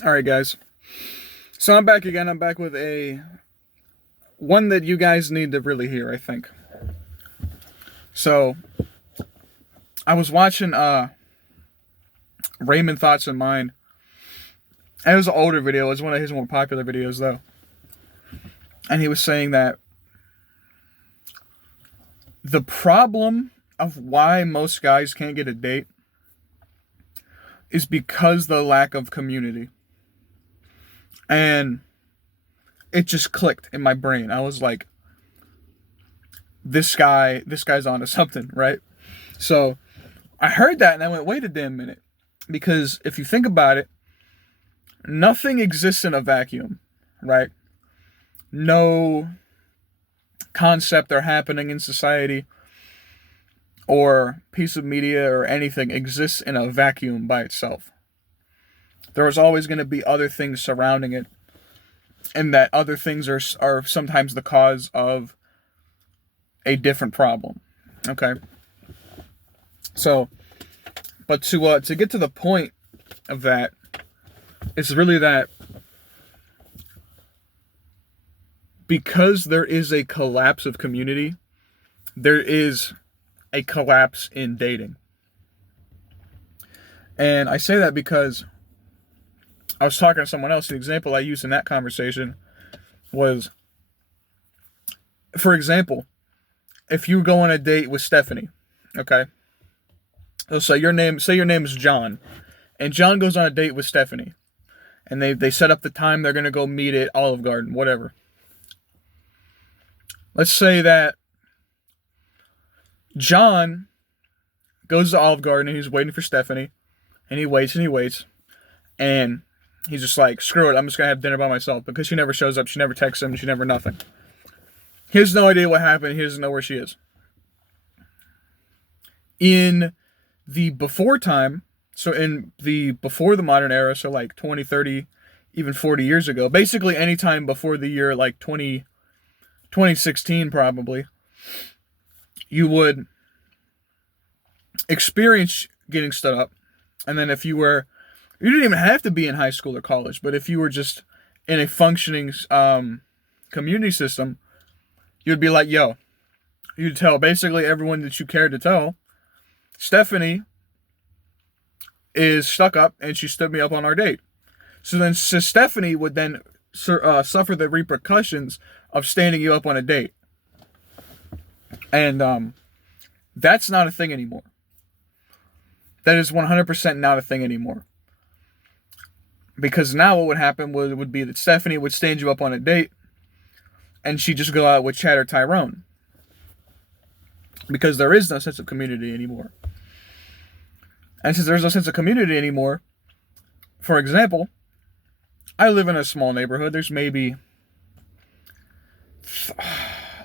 All right, guys. So I'm back again. I'm back with a one that you guys need to really hear, I think. So I was watching Raymond Thoughts and Mine. It was an older video. It was one of his more popular videos though. And he was saying that the problem of why most guys can't get a date is because the lack of community. And it just clicked in my brain. I was like, this guy's onto something, right? So I heard that and I went, wait a damn minute. Because if you think about it, nothing exists in a vacuum, right? No concept or happening in society or piece of media or anything exists in a vacuum by itself. There is always going to be other things surrounding it, and that other things are sometimes the cause of a different problem. Okay, so but to get to the point of that, it's really that because there is a collapse of community, there is a collapse in dating. And I say that because I was talking to someone else. The example I used in that conversation was, for example, if you go on a date with Stephanie, okay? So say your name is John, and John goes on a date with Stephanie, and they set up the time they're gonna go meet at Olive Garden, whatever. Let's say that John goes to Olive Garden and he's waiting for Stephanie, and he waits and he waits, and he's just like, screw it, I'm just gonna have dinner by myself because she never shows up, she never texts him, she never nothing. He has no idea what happened, he doesn't know where she is. In the before time, so in the before the modern era, so like 20, 30, even 40 years ago, basically any time before the year like 2016 probably, you would experience getting stood up. And then if you didn't even have to be in high school or college, but if you were just in a functioning community system, you'd be like, yo, you'd tell basically everyone that you cared to tell, Stephanie is stuck up and she stood me up on our date. So Stephanie would then suffer the repercussions of standing you up on a date. And that's not a thing anymore. That is 100% not a thing anymore. Because now what would happen would be that Stephanie would stand you up on a date and she'd just go out with Chad or Tyrone. Because there is no sense of community anymore. And since there's no sense of community anymore, for example, I live in a small neighborhood. There's maybe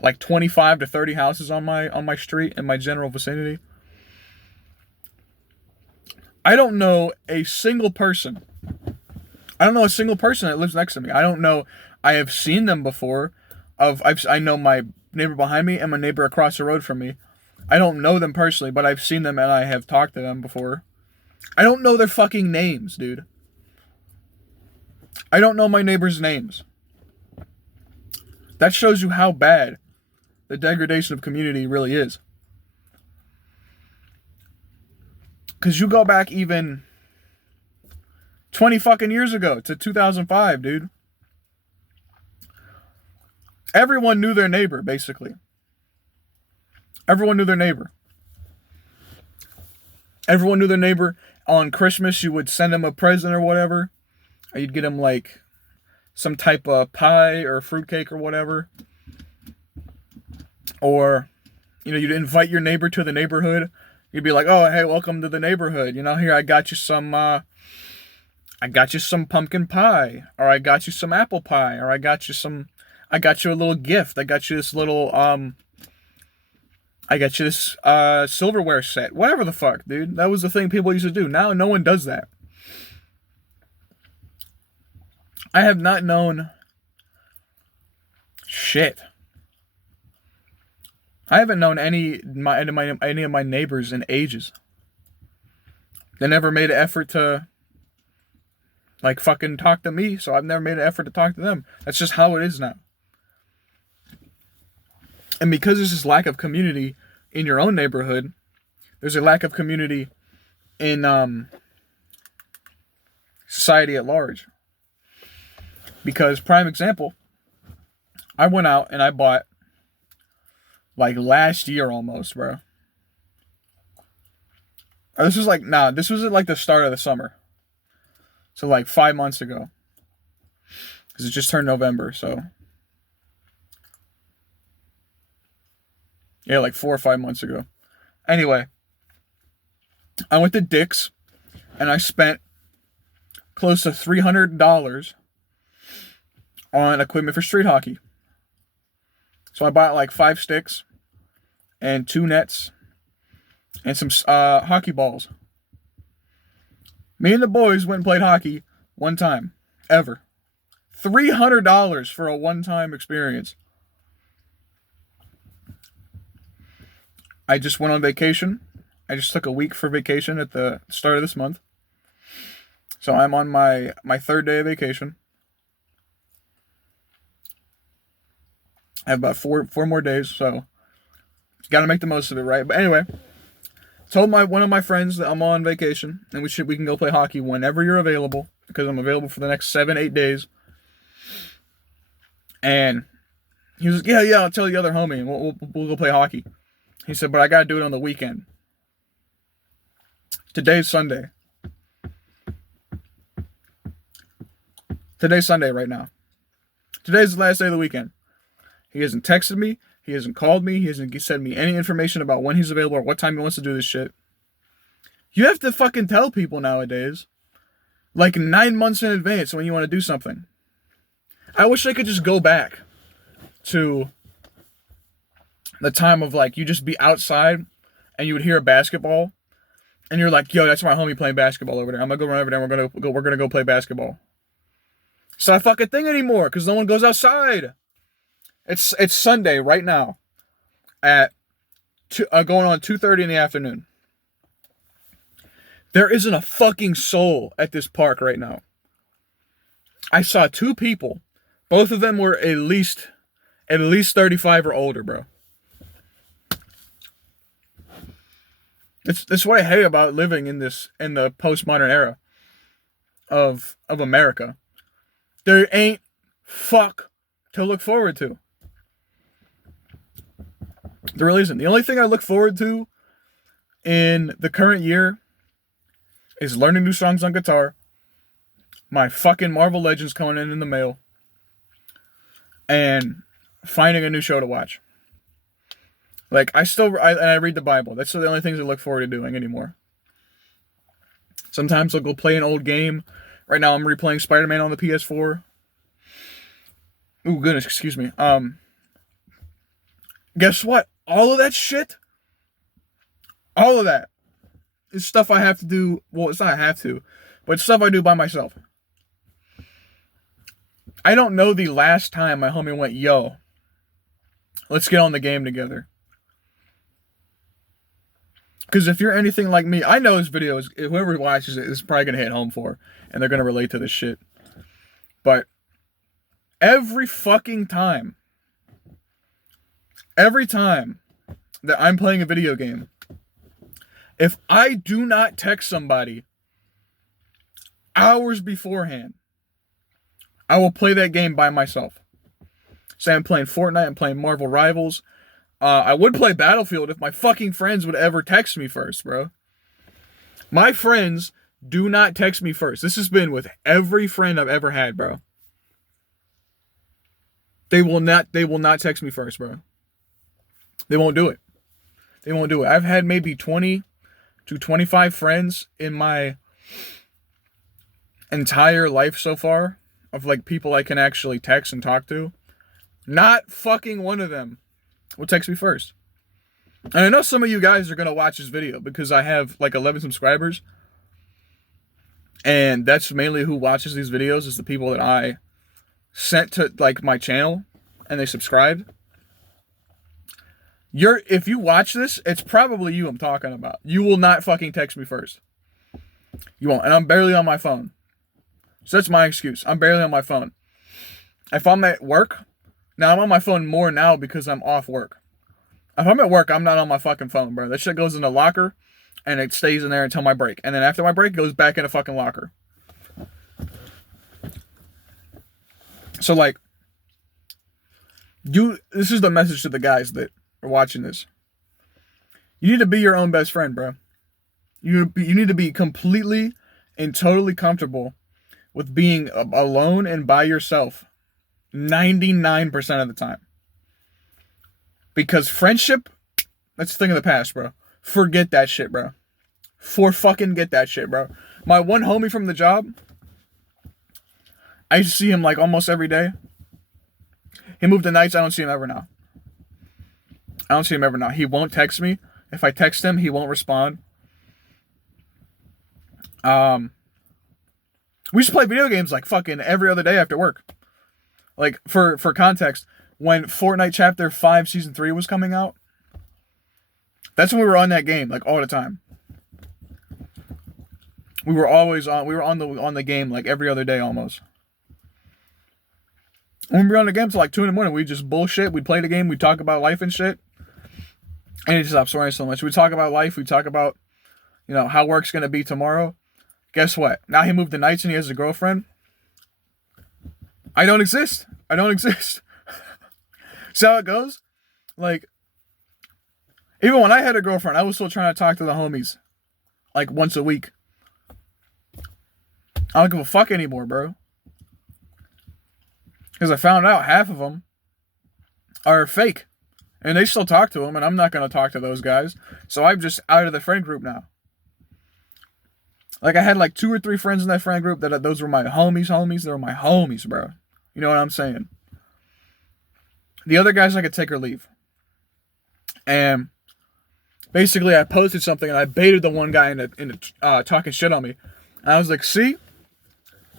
like 25 to 30 houses on my street in my general vicinity. I don't know a single person. I don't know a single person that lives next to me. I don't know. I have seen them before. I know my neighbor behind me and my neighbor across the road from me. I don't know them personally, but I've seen them and I have talked to them before. I don't know their fucking names, dude. I don't know my neighbors' names. That shows you how bad the degradation of community really is. Because you go back even 20 fucking years ago to 2005, dude. Everyone knew their neighbor, basically. Everyone knew their neighbor. Everyone knew their neighbor. On Christmas, you would send them a present or whatever. Or you'd get them like some type of pie or fruitcake or whatever. Or, you'd invite your neighbor to the neighborhood. You'd be like, oh, hey, welcome to the neighborhood. Here, I got you some pumpkin pie. Or I got you some apple pie. Or I got you a little gift. I got you this little, I got you this silverware set. Whatever the fuck, dude. That was the thing people used to do. Now no one does that. I have not known shit. I haven't known any of my neighbors in ages. They never made an effort to like fucking talk to me, so I've never made an effort to talk to them. That's just how it is now. And because there's this lack of community in your own neighborhood, there's a lack of community in society at large. Because, prime example, I went out and I bought, like last year almost, bro. This was like, this was at like the start of the summer. So like 5 months ago. Because it just turned November, so. Yeah, like 4 or 5 months ago. Anyway, I went to Dick's and I spent close to $300 on equipment for street hockey. So I bought like 5 sticks and 2 nets and some hockey balls. Me and the boys went and played hockey one time, ever. $300 for a one-time experience. I just went on vacation. I just took a week for vacation at the start of this month. So I'm on my 3rd day of vacation. I have about four more days, so got to make the most of it, right? But anyway, told one of my friends that I'm on vacation and we can go play hockey whenever you're available, because I'm available for the next 7-8 days. And he was like, yeah, I'll tell the other homie and we'll go play hockey. He said, but I got to do it on the weekend. Today's Sunday. Today's Sunday right now. Today's the last day of the weekend. He hasn't texted me. He hasn't called me. He hasn't sent me any information about when he's available or what time he wants to do this shit. You have to fucking tell people nowadays. Like 9 months in advance when you want to do something. I wish I could just go back to the time of like you just be outside and you would hear a basketball and you're like, yo, that's my homie playing basketball over there. I'm gonna go run over there and we're gonna go play basketball. It's not a fucking thing anymore because no one goes outside. It's Sunday right now at going on 2:30 in the afternoon. There isn't a fucking soul at this park right now. I saw 2 people. Both of them were at least 35 or older, bro. That's what I hate about living in the postmodern era of America. There ain't fuck to look forward to. There really isn't. The only thing I look forward to in the current year is learning new songs on guitar, my fucking Marvel Legends coming in the mail, and finding a new show to watch. Like, I read the Bible. That's the only things I look forward to doing anymore. Sometimes I'll go play an old game. Right now I'm replaying Spider-Man on the PS4. Ooh, goodness, excuse me. Guess what? All of that shit, all of that is stuff I have to do. Well, it's not I have to, but it's stuff I do by myself. I don't know the last time my homie went, yo, let's get on the game together. Because if you're anything like me, I know this video is, whoever watches it is probably going to hit home for, and they're going to relate to this shit. But every fucking time that I'm playing a video game, if I do not text somebody hours beforehand, I will play that game by myself. Say I'm playing Fortnite, I'm playing Marvel Rivals. I would play Battlefield if my fucking friends would ever text me first, bro. My friends do not text me first. This has been with every friend I've ever had, bro. They will not text me first, bro. They won't do it. They won't do it. I've had maybe 20 to 25 friends in my entire life so far of like people I can actually text and talk to. Not fucking one of them will text me first. And I know some of you guys are going to watch this video because I have like 11 subscribers. And that's mainly who watches these videos, is the people that I sent to like my channel and they subscribed. If you watch this, it's probably you I'm talking about. You will not fucking text me first. You won't. And I'm barely on my phone. So that's my excuse. I'm barely on my phone. If I'm at work, now I'm on my phone more now because I'm off work. If I'm at work, I'm not on my fucking phone, bro. That shit goes in the locker and it stays in there until my break. And then after my break, it goes back in the fucking locker. So like, this is the message to the guys that are watching this. You need to be your own best friend, bro. You need to be completely and totally comfortable with being alone and by yourself 99% of the time. Because friendship, that's a thing of the past, bro. Forget that shit, bro. Fucking get that shit, bro. My one homie from the job, I used to see him like almost every day. He moved to nights. I don't see him ever now. He won't text me. If I text him, he won't respond. We used to play video games like fucking every other day after work. Like, for context, when Fortnite Chapter 5 Season 3 was coming out, that's when we were on that game, like, all the time. We were on the game, like, every other day, almost. When we were on the game till, like, 2 in the morning, we'd just bullshit. We'd play the game, we'd talk about life and shit. And he just stopped swearing so much. We'd talk about life, we'd talk about, how work's gonna be tomorrow. Guess what? Now he moved to nights and he has a girlfriend. I don't exist. See how it goes? Like, even when I had a girlfriend, I was still trying to talk to the homies. Like, once a week. I don't give a fuck anymore, bro. Because I found out half of them are fake. And they still talk to them, and I'm not going to talk to those guys. So I'm just out of the friend group now. Like, I had like 2 or 3 friends in that friend group that those were my homies. They were my homies, bro. You know what I'm saying? The other guys I could take or leave. And basically I posted something and I baited the one guy into talking shit on me. And I was like, see?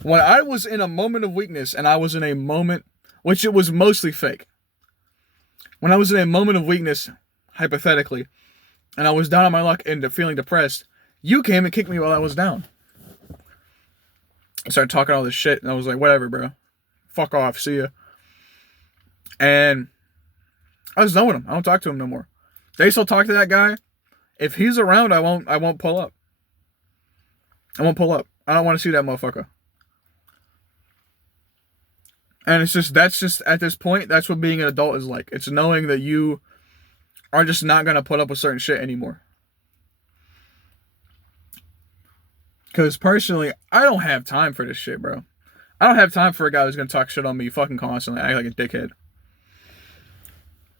When I was in a moment of weakness and I was in a moment, which it was mostly fake. When I was in a moment of weakness, hypothetically, and I was down on my luck and feeling depressed, you came and kicked me while I was down. I started talking all this shit, and I was like, whatever, bro. Fuck off, see ya. And I was done with him. I don't talk to him no more. They still talk to that guy. If he's around, I won't pull up. I won't pull up. I don't want to see that motherfucker. And that's just, at this point, that's what being an adult is like. It's knowing that you are just not going to put up with certain shit anymore. Because personally, I don't have time for this shit, bro. I don't have time for a guy who's going to talk shit on me fucking constantly, act like a dickhead.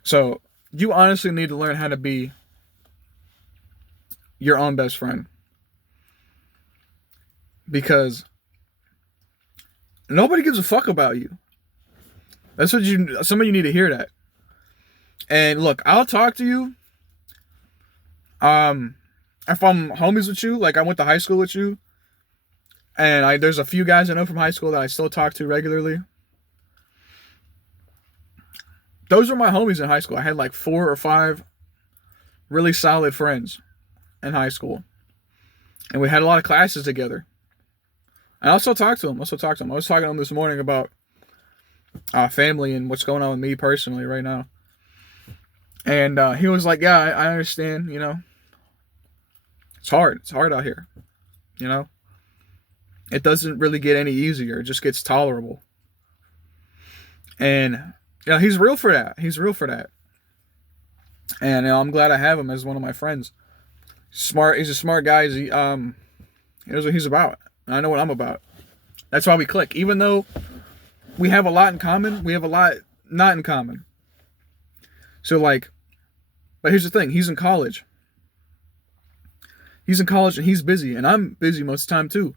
So, you honestly need to learn how to be your own best friend. Because nobody gives a fuck about you. That's what some of you need to hear that. And look, I'll talk to you. If I'm homies with you, like I went to high school with you, and there's a few guys I know from high school that I still talk to regularly. Those were my homies in high school. I had like 4 or 5 really solid friends in high school. And we had a lot of classes together. And I'll still talk to them. I was talking to them this morning about family and what's going on with me personally right now. And he was like, yeah, I understand, It's hard. It's hard out here. It doesn't really get any easier. It just gets tolerable. And, he's real for that. And, I'm glad I have him as one of my friends. Smart. He's a smart guy. He knows what he's about. And I know what I'm about. That's why we click. Even though we have a lot in common, we have a lot not in common. So, but here's the thing. He's in college. And he's busy. And I'm busy most of the time, too.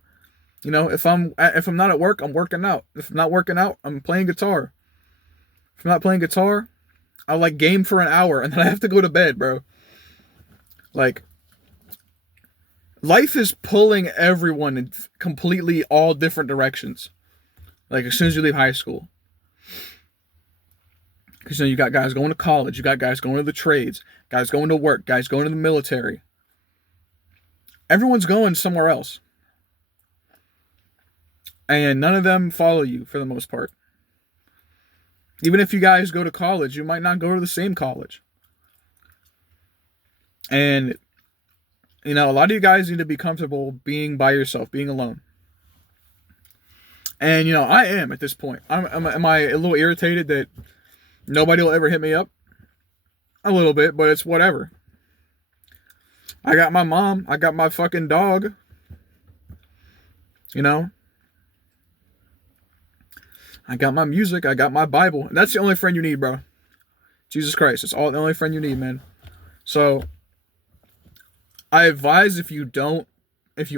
If I'm not at work, I'm working out. If I'm not working out, I'm playing guitar. If I'm not playing guitar, I'll game for an hour and then I have to go to bed, bro. Life is pulling everyone in completely all different directions. As soon as you leave high school. Because you got guys going to college, you got guys going to the trades, guys going to work, guys going to the military. Everyone's going somewhere else. And none of them follow you for the most part. Even if you guys go to college, you might not go to the same college. And, you know, a lot of you guys need to be comfortable being by yourself, being alone. And, you know, I am at this point. Am I a little irritated that nobody will ever hit me up? A little bit, but it's whatever. I got my mom. I got my fucking dog. You know? I got my music. I got my Bible. And that's the only friend you need, bro. Jesus Christ. It's all the only friend you need, man. So, I advise if you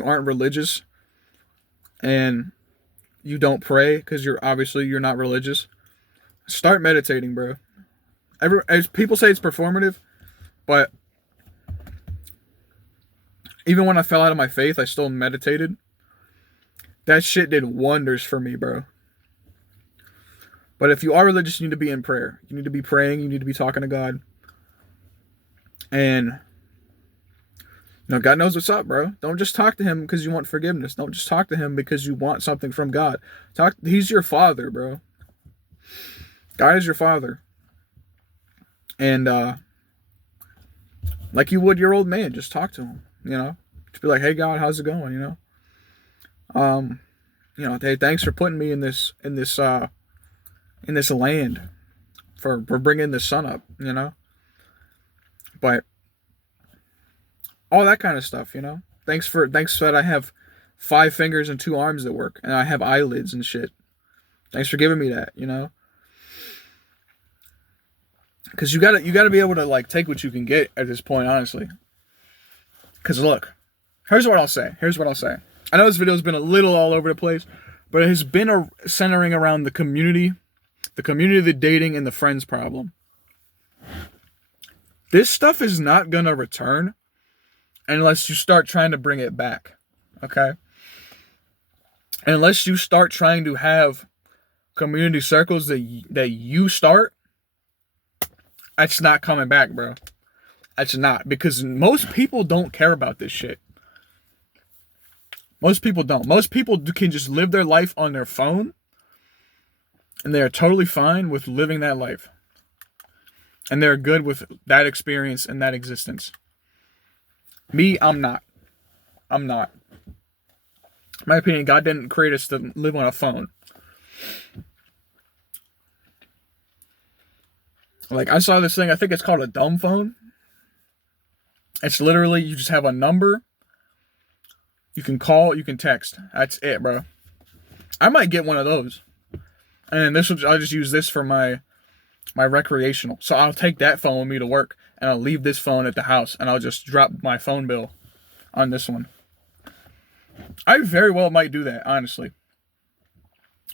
aren't religious and you don't pray because you're not religious, start meditating, bro. As people say it's performative, but even when I fell out of my faith, I still meditated. That shit did wonders for me, bro. But if you are religious, you need to be in prayer. You need to be praying. You need to be talking to God. And, you know, God knows what's up, bro. Don't just talk to him because you want forgiveness. Don't just talk to him because you want something from God. He's your father, bro. God is your father. And, like you would your old man, just talk to him, you know? Just be like, hey, God, how's it going, you know? You know, hey, thanks for putting me in this land, for bringing the sun up, you know? But all that kind of stuff, you know? Thanks that I have 5 fingers and 2 arms that work, and I have eyelids and shit. Thanks for giving me that, you know? Because you gotta be able to, like, take what you can get at this point, honestly. Because look, here's what I'll say. I know this video's been a little all over the place, but it has been centering around the community, the dating, and the friends problem. This stuff is not gonna return unless you start trying to bring it back, okay? Unless you start trying to have community circles that you start, that's not coming back, bro. That's not. Because most people don't care about this shit. Most people don't. Most people can just live their life on their phone, and they're totally fine with living that life. And they're good with that experience and that existence. Me, I'm not. In my opinion, God didn't create us to live on a phone. Like, I saw this thing, I think it's called a dumb phone. It's literally, you just have a number. You can call, you can text. That's it, bro. I might get one of those. And I'll just use this for my recreational. So I'll take that phone with me to work, and I'll leave this phone at the house, and I'll just drop my phone bill on this one. I very well might do that, honestly.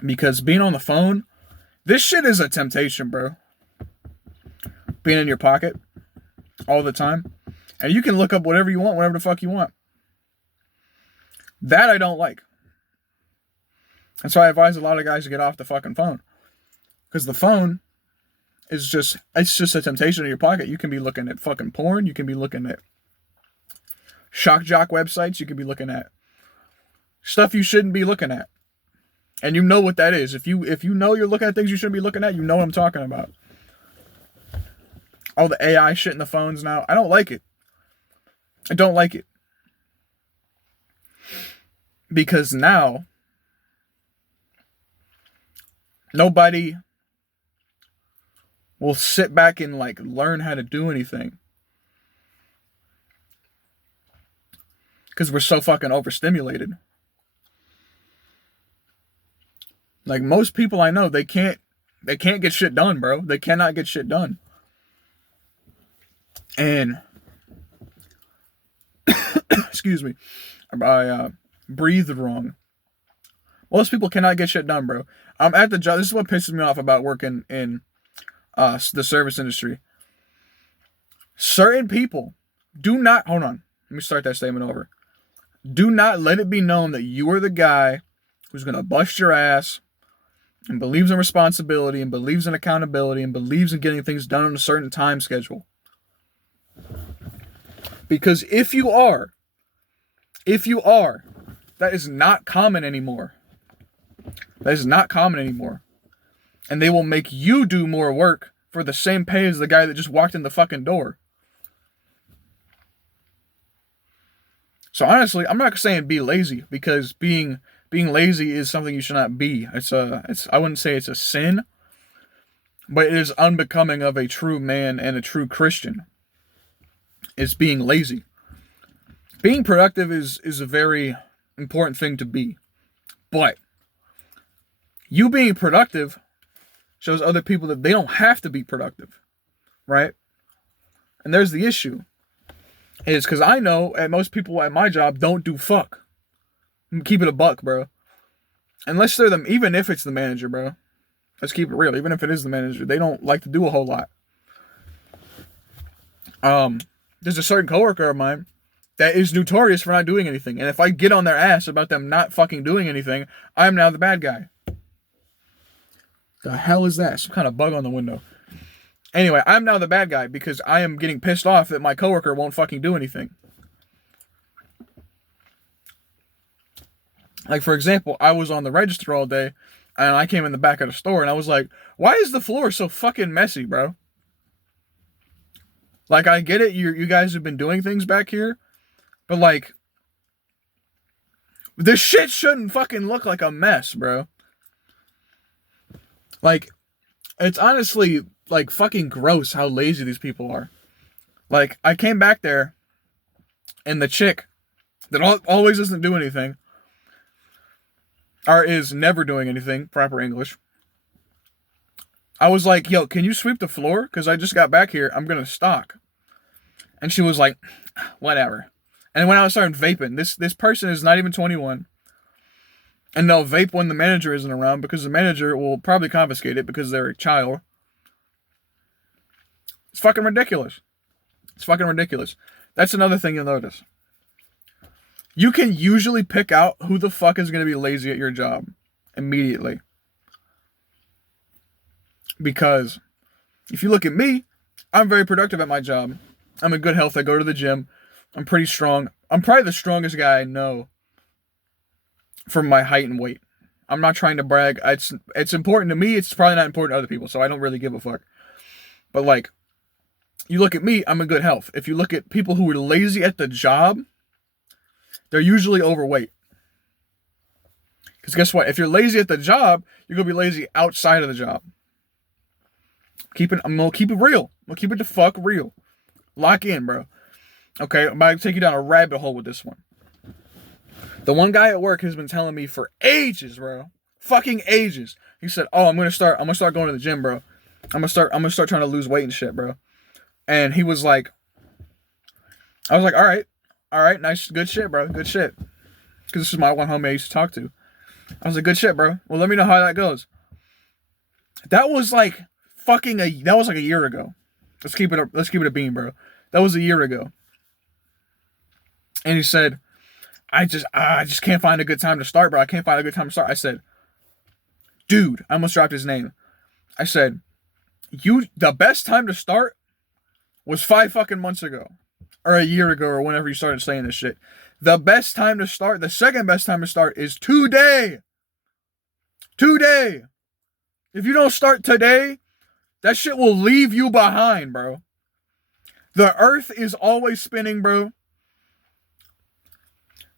Because being on the phone, this shit is a temptation, bro. Being in your pocket all the time. And you can look up whatever you want, whatever the fuck you want. That I don't like. And so I advise a lot of guys to get off the fucking phone. Because the phone is just a temptation in your pocket. You can be looking at fucking porn. You can be looking at shock jock websites. You can be looking at stuff you shouldn't be looking at. And you know what that is. If you know you're looking at things you shouldn't be looking at, you know what I'm talking about. All the AI shit in the phones now. I don't like it. I don't like it. Because now, nobody will sit back and, like, learn how to do anything. Because we're so fucking overstimulated. Like, most people I know, they can't get shit done, bro. They cannot get shit done. And, excuse me, I breathed wrong. Most people cannot get shit done, bro. I'm at the job. This is what pisses me off about working in the service industry. Certain people do not, hold on, let me start that statement over. Do not let it be known that you are the guy who's going to bust your ass and believes in responsibility and believes in accountability and believes in getting things done on a certain time schedule. Because if you are, that is not common anymore. That is not common anymore. And they will make you do more work for the same pay as the guy that just walked in the fucking door. So honestly, I'm not saying be lazy, because being lazy is something you should not be. I wouldn't say it's a sin, but it is unbecoming of a true man and a true Christian. It's being lazy. Being productive is a very important thing to be. But you being productive shows other people that they don't have to be productive, right? And there's the issue. Is because I know most people at my job don't do fuck. Keep it a buck, bro. Unless they're them, even if it's the manager, bro. Let's keep it real. Even if it is the manager, they don't like to do a whole lot. There's a certain coworker of mine that is notorious for not doing anything. And if I get on their ass about them not fucking doing anything, I'm now the bad guy. The hell is that? Some kind of bug on the window. Anyway, I'm now the bad guy because I am getting pissed off that my coworker won't fucking do anything. Like, for example, I was on the register all day, and I came in the back of the store, and I was like, why is the floor so fucking messy, bro? Like, I get it, you guys have been doing things back here, but, like, this shit shouldn't fucking look like a mess, bro. Like, it's honestly, like, fucking gross how lazy these people are. Like, I came back there, and the chick that always doesn't do anything, or is never doing anything, proper English, I was like, yo, can you sweep the floor? Because I just got back here, I'm gonna stock. And she was like, whatever. And when I started vaping, this person is not even 21. And they'll vape when the manager isn't around, because the manager will probably confiscate it because they're a child. It's fucking ridiculous. It's fucking ridiculous. That's another thing you'll notice. You can usually pick out who the fuck is going to be lazy at your job immediately. Because if you look at me, I'm very productive at my job. I'm in good health. I go to the gym. I'm pretty strong. I'm probably the strongest guy I know for my height and weight. I'm not trying to brag. It's important to me. It's probably not important to other people, so I don't really give a fuck. But, like, you look at me, I'm in good health. If you look at people who are lazy at the job, they're usually overweight. Because guess what? If you're lazy at the job, you're going to be lazy outside of the job. I'm going to keep it real. I'm going to keep it the fuck real. Lock in, bro. Okay, I'm about to take you down a rabbit hole with this one. The one guy at work has been telling me for ages, bro. Fucking ages. He said, "Oh, I'm gonna start going to the gym, bro. I'm gonna start trying to lose weight and shit, bro." And he was like, I was like, all right, nice, good shit, bro, good shit. Because this is my one homie I used to talk to. I was like, good shit, bro. Well, let me know how that goes. That was like a year ago. Let's keep it a bean, bro. That was a year ago. And he said, I just can't find a good time to start, bro. I can't find a good time to start. I said, dude, I almost dropped his name. I said, the best time to start was 5 fucking months ago. Or a year ago, or whenever you started saying this shit. The best time to start, the second best time to start is today. Today. If you don't start today, that shit will leave you behind, bro. The earth is always spinning, bro.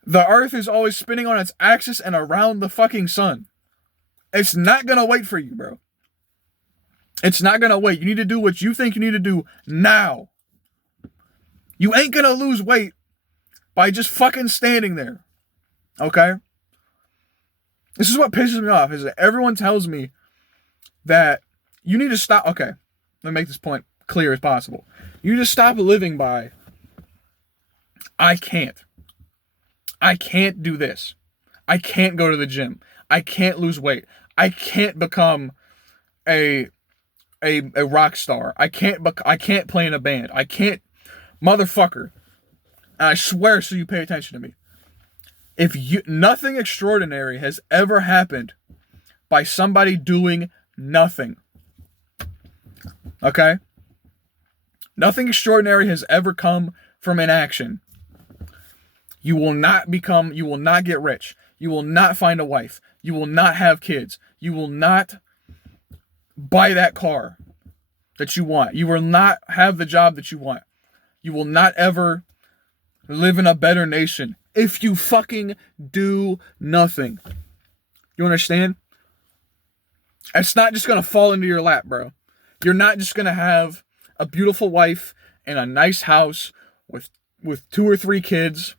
The earth is always spinning on its axis and around the fucking sun. It's not gonna wait for you, bro. It's not gonna wait. You need to do what you think you need to do now. You ain't gonna lose weight by just fucking standing there. Okay? This is what pisses me off, is that everyone tells me that you need to stop. Okay, let me make this point clear as possible. You just stop living by, I can't do this. I can't go to the gym. I can't lose weight. I can't become a rock star. I can't play in a band. I can't, motherfucker. And I swear, so you pay attention to me. Nothing extraordinary has ever happened by somebody doing nothing. Okay? Nothing extraordinary has ever come from inaction. You will not get rich. You will not find a wife. You will not have kids. You will not buy that car that you want. You will not have the job that you want. You will not ever live in a better nation if you fucking do nothing. You understand? It's not just gonna fall into your lap, bro. You're not just gonna have a beautiful wife and a nice house with 2 or 3 kids.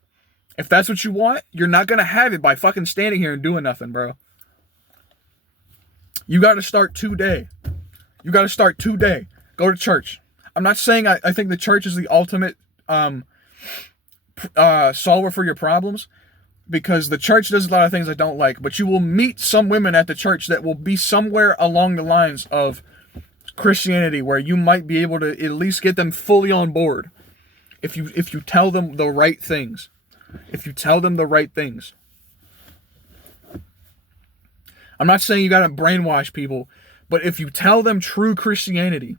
If that's what you want, you're not gonna have it by fucking standing here and doing nothing, bro. You gotta start today. You gotta start today. Go to church. I'm not saying I think the church is the ultimate solver for your problems, because the church does a lot of things I don't like, but you will meet some women at the church that will be somewhere along the lines of Christianity, where you might be able to at least get them fully on board if you tell them the right things. If you tell them the right things. I'm not saying you gotta brainwash people, but if you tell them true Christianity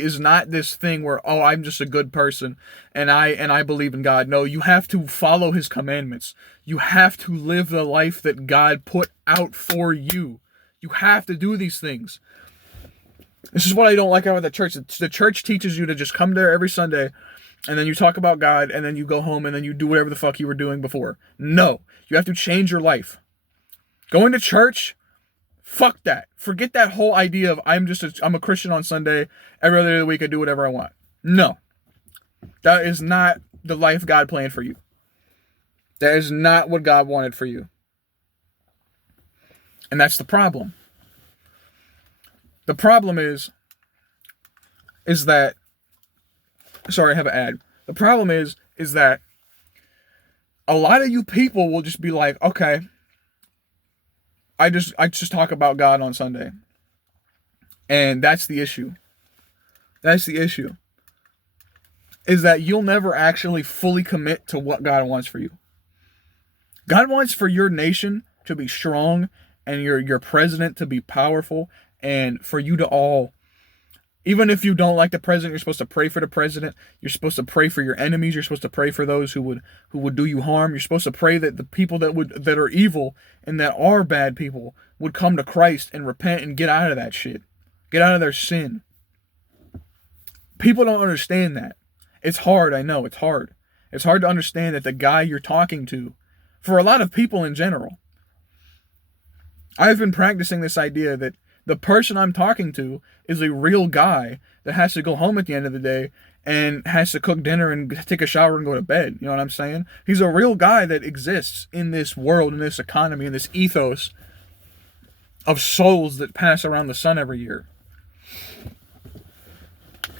is not this thing where, oh, I'm just a good person and I believe in God. No, you have to follow his commandments. You have to live the life that God put out for you. You have to do these things. This is what I don't like about the church. The church teaches you to just come there every Sunday and then you talk about God and then you go home and then you do whatever the fuck you were doing before. No, you have to change your life. Going to church, fuck that. Forget that whole idea of I'm a Christian on Sunday. Every other day of the week I do whatever I want. No. That is not the life God planned for you. That is not what God wanted for you. And that's the problem. The problem is that, sorry, I have an ad. The problem is that a lot of you people will just be like, okay, I just talk about God on Sunday. And that's the issue. That's the issue. Is that you'll never actually fully commit to what God wants for you. God wants for your nation to be strong and your president to be powerful, and for you to all, even if you don't like the president, you're supposed to pray for the president. You're supposed to pray for your enemies. You're supposed to pray for those who would do you harm. You're supposed to pray that the people that are evil and that are bad people would come to Christ and repent and get out of that shit. Get out of their sin. People don't understand that. It's hard, I know, it's hard. It's hard to understand that the guy you're talking to, for a lot of people in general, I've been practicing this idea that the person I'm talking to is a real guy that has to go home at the end of the day and has to cook dinner and take a shower and go to bed. You know what I'm saying? He's a real guy that exists in this world, in this economy, in this ethos of souls that pass around the sun every year.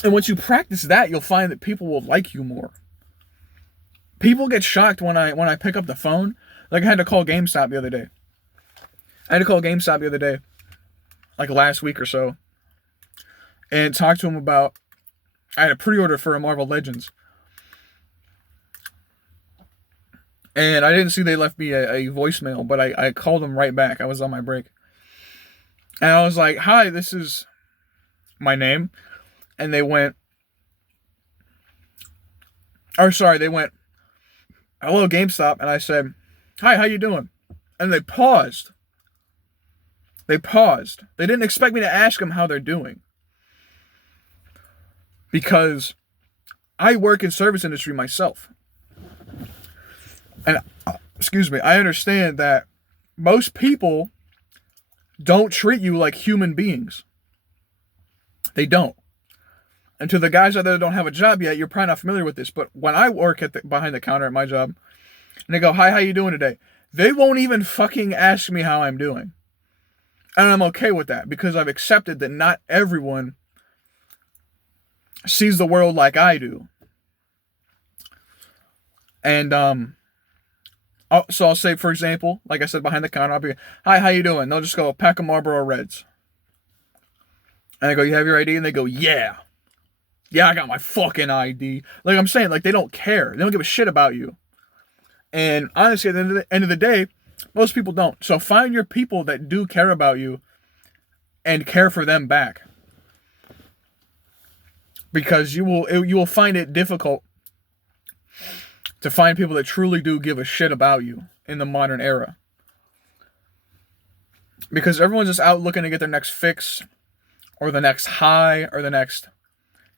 And once you practice that, you'll find that people will like you more. People get shocked when I pick up the phone. Like I had to call GameStop the other day. Like last week or so, and talk to him about, I had a pre-order for a Marvel Legends, and I didn't see they left me a voicemail, but I called them right back. I was on my break, and I was like, hi, this is my name, and they went, hello GameStop, and I said, hi, how you doing? And they paused. They didn't expect me to ask them how they're doing. Because I work in service industry myself. And, I understand that most people don't treat you like human beings. They don't. And to the guys out there that don't have a job yet, you're probably not familiar with this, but when I work behind the counter at my job, and they go, hi, how you doing today? They won't even fucking ask me how I'm doing. And I'm okay with that because I've accepted that not everyone sees the world like I do. And so I'll say, for example, like I said, behind the counter, I'll be, hi, how you doing? They'll just go, a pack of Marlboro Reds. And I go, you have your ID? And they go, yeah. Yeah, I got my fucking ID. Like I'm saying, like they don't care. They don't give a shit about you. And honestly, at the end of the day, most people don't. So find your people that do care about you and care for them back. Because you will find it difficult to find people that truly do give a shit about you in the modern era. Because everyone's just out looking to get their next fix, or the next high, or the next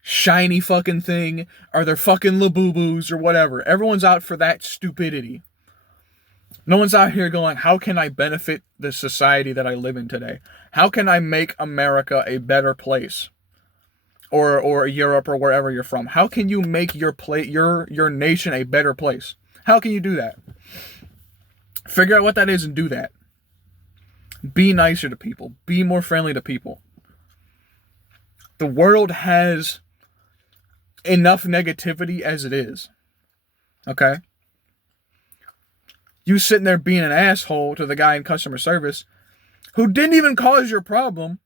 shiny fucking thing, or their fucking Labubus, or whatever. Everyone's out for that stupidity. No one's out here going, how can I benefit the society that I live in today? How can I make America a better place? Or Europe, or wherever you're from. How can you make your nation a better place? How can you do that? Figure out what that is and do that. Be nicer to people. Be more friendly to people. The world has enough negativity as it is. Okay? You sitting there being an asshole to the guy in customer service who didn't even cause your problem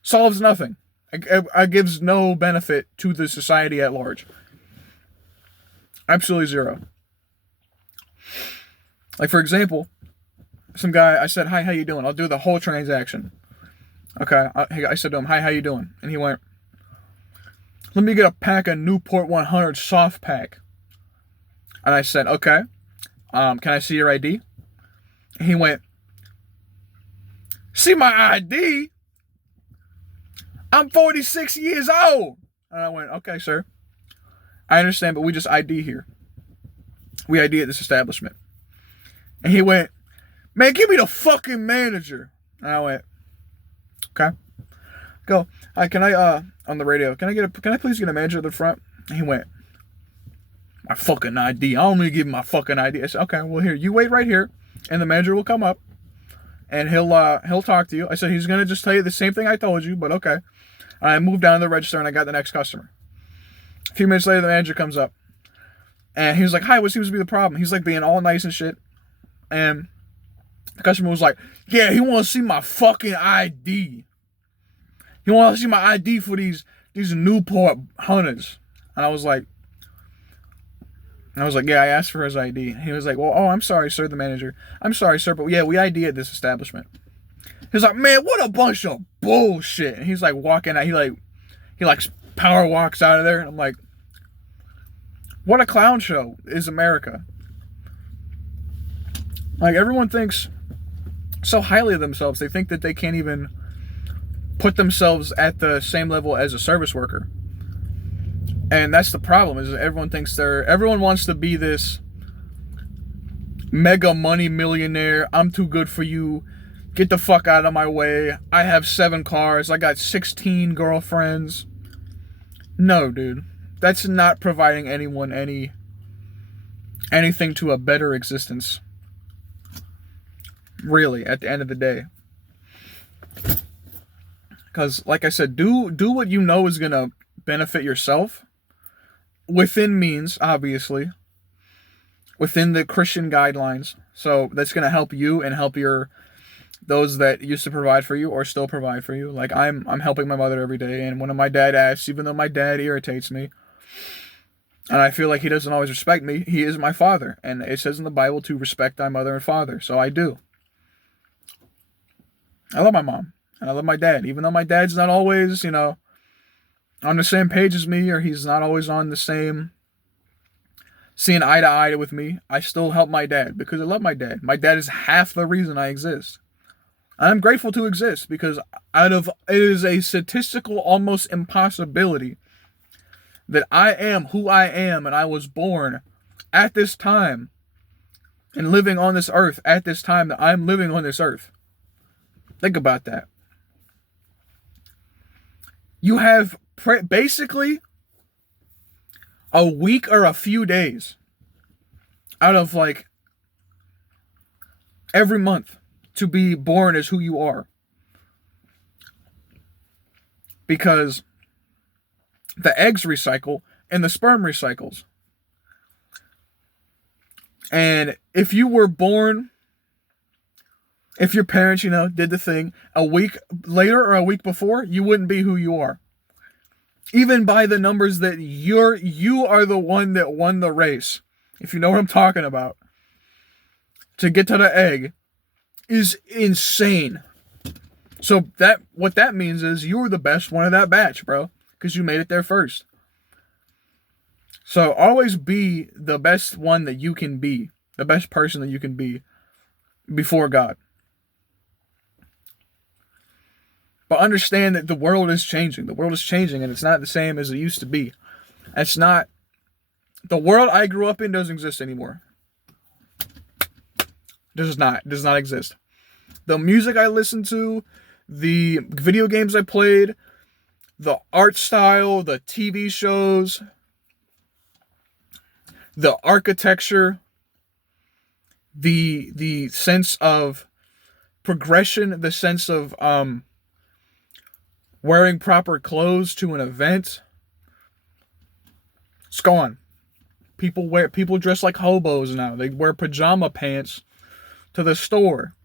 solves nothing. It gives no benefit to the society at large. Absolutely zero. Like, for example, some guy, I said, hi, how you doing? I'll do the whole transaction. Okay, I said to him, hi, how you doing? And he went, let me get a pack of Newport 100 soft pack. And I said, okay, can I see your ID? And he went, see my ID? I'm 46 years old. And I went, okay, sir. I understand, but we just ID here. We ID at this establishment. And he went, man, give me the fucking manager. And I went, okay. Go, hi, can I, on the radio, can I please get a manager at the front? And he went, my fucking ID. I don't need to give him my fucking ID. I said, okay, well, here, you wait right here, and the manager will come up, and he'll talk to you. I said, he's going to just tell you the same thing I told you, but okay. I moved down to the register, and I got the next customer. A few minutes later, the manager comes up, and he was like, hi, what seems to be the problem? He's like being all nice and shit, and the customer was like, yeah, he wants to see my fucking ID. He wants to see my ID for these Newport hunters. And I was like, yeah, I asked for his ID. He was like, well, oh, I'm sorry, sir, the manager. I'm sorry, sir, but yeah, we ID at this establishment. He was like, man, what a bunch of bullshit. And he's like walking out. He power walks out of there. And I'm like, what a clown show is America. Like, everyone thinks so highly of themselves. They think that they can't even put themselves at the same level as a service worker. And that's the problem, is that everyone wants to be this mega money millionaire. I'm too good for you. Get the fuck out of my way. I have 7 cars. I got 16 girlfriends. No, dude. That's not providing anyone anything to a better existence. Really, at the end of the day. Because, like I said, do what you know is going to benefit yourself. Within means, obviously. Within the Christian guidelines. So that's going to help you and help those that used to provide for you or still provide for you. Like, I'm helping my mother every day. And when my dad asks, even though my dad irritates me, and I feel like he doesn't always respect me, he is my father. And it says in the Bible to respect thy mother and father. So I do. I love my mom. And I love my dad. Even though my dad's not always, on the same page as me, or he's not always on the same, seeing eye to eye with me, I still help my dad because I love my dad. My dad is half the reason I exist. I'm grateful to exist because it is a statistical almost impossibility that I am who I am, and I was born at this time and living on this earth at this time that I'm living on this earth. Think about that. You have basically a week or a few days out of like every month to be born as who you are. Because the eggs recycle and the sperm recycles. And if you were born, if your parents, did the thing a week later or a week before, you wouldn't be who you are. Even by the numbers that you are the one that won the race. If you know what I'm talking about. To get to the egg is insane. So what that means is you were the best one of that batch, bro. Because you made it there first. So always be the best one that you can be. The best person that you can be before God. But understand that the world is changing. The world is changing, and it's not the same as it used to be. It's not. The world I grew up in doesn't exist anymore. Does not exist. The music I listened to, the video games I played, the art style, the TV shows, the architecture, the sense of progression, the sense of wearing proper clothes to an event, it's gone. People dress like hobos now. They wear pajama pants to the store.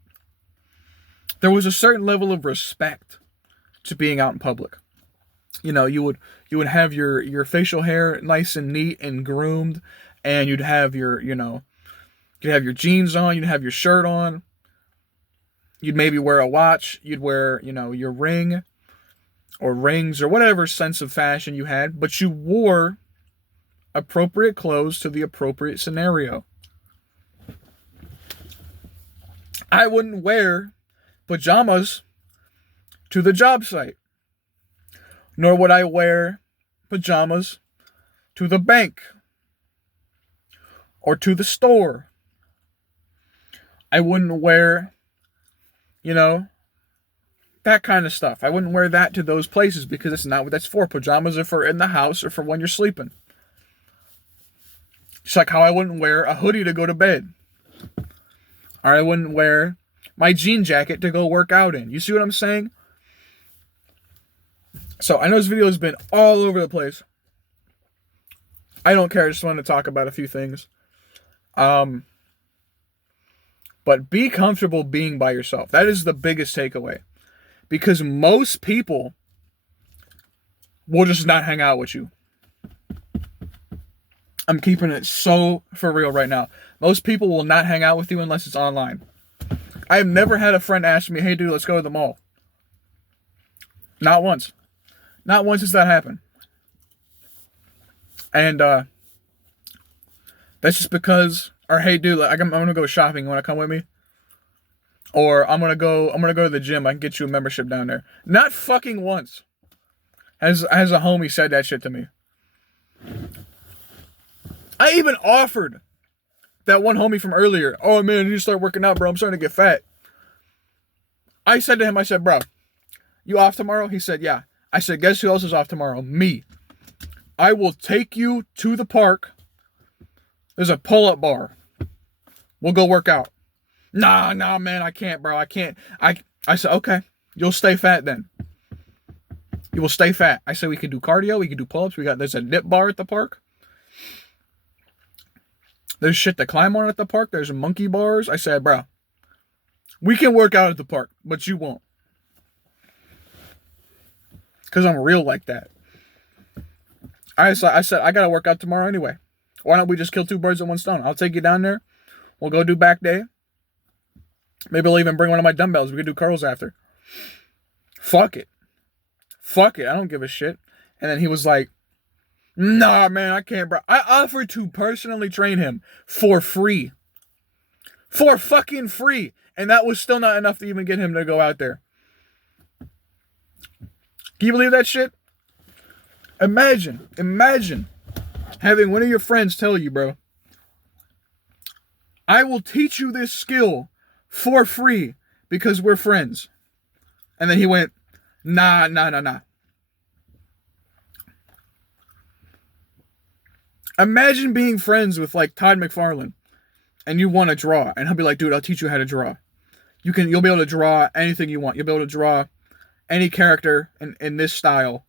There was a certain level of respect to being out in public. You know, you would have your facial hair nice and neat and groomed, and you'd have your jeans on, you'd have your shirt on. You'd maybe wear a watch, you'd wear, your ring or rings or whatever sense of fashion you had, but you wore appropriate clothes to the appropriate scenario. I wouldn't wear pajamas to the job site, nor would I wear pajamas to the bank or to the store. I wouldn't wear, that kind of stuff. I wouldn't wear that to those places because it's not what that's for. Pajamas are for in the house or for when you're sleeping. Just like how I wouldn't wear a hoodie to go to bed. Or I wouldn't wear my jean jacket to go work out in. You see what I'm saying? So I know this video has been all over the place. I don't care. I just wanted to talk about a few things. But be comfortable being by yourself. That is the biggest takeaway. Because most people will just not hang out with you. I'm keeping it so for real right now. Most people will not hang out with you unless it's online. I have never had a friend ask me, hey dude, let's go to the mall. Not once. Not once has that happened. And that's just because, or hey dude, I'm gonna go shopping, you wanna come with me? Or I'm gonna go to the gym, I can get you a membership down there. Not fucking once has a homie said that shit to me. I even offered that one homie from earlier, oh man, you need to start working out, bro, I'm starting to get fat. I said to him, bro, you off tomorrow? He said, yeah. I said, guess who else is off tomorrow? Me. I will take you to the park. There's a pull-up bar. We'll go work out. Nah, man, I can't, bro. I can't. I said, okay, you'll stay fat then. You will stay fat. I said we can do cardio, we can do pull-ups. There's a dip bar at the park. There's shit to climb on at the park. There's monkey bars. I said, bro, we can work out at the park, but you won't. Because I'm real like that. I said, I got to work out tomorrow anyway. Why don't we just kill two birds with one stone? I'll take you down there. We'll go do back day. Maybe I'll even bring one of my dumbbells. We can do curls after. Fuck it. I don't give a shit. And then he was like, nah, man, I can't, bro. I offered to personally train him for free. For fucking free. And that was still not enough to even get him to go out there. Can you believe that shit? Imagine having one of your friends tell you, bro, I will teach you this skill for free because we're friends. And then he went, nah. Imagine being friends with like Todd McFarlane and you want to draw and he'll be like, dude, I'll teach you how to draw. You'll be able to draw anything you want. You'll be able to draw any character in this style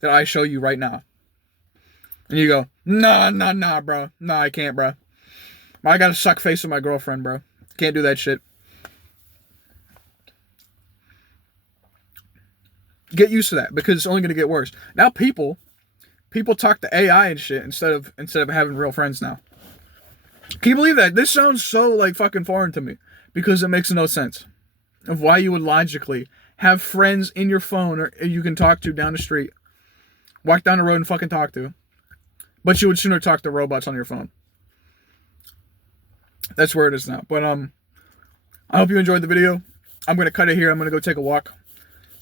that I show you right now. And you go, nah, bro. Nah, I can't, bro. I gotta suck face with my girlfriend, bro. Can't do that shit. Get used to that because it's only gonna get worse. Now people talk to AI and shit instead of having real friends now. Can you believe that? This sounds so like fucking foreign to me because it makes no sense of why you would logically have friends in your phone or you can talk to down the street, walk down the road and fucking talk to, but you would sooner talk to robots on your phone. That's where it is now. But I hope you enjoyed the video. I'm gonna cut it here. I'm gonna go take a walk.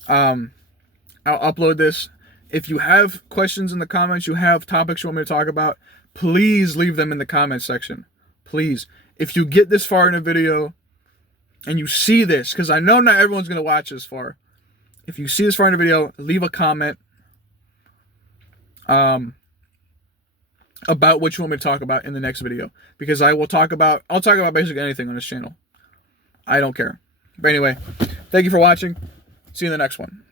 I'll upload this. If you have questions in the comments, you have topics you want me to talk about, please leave them in the comments section. Please. If you get this far in a video and you see this, because I know not everyone's going to watch this far. If you see this far in a video, leave a comment about what you want me to talk about in the next video. Because I'll talk about basically anything on this channel. I don't care. But anyway, thank you for watching. See you in the next one.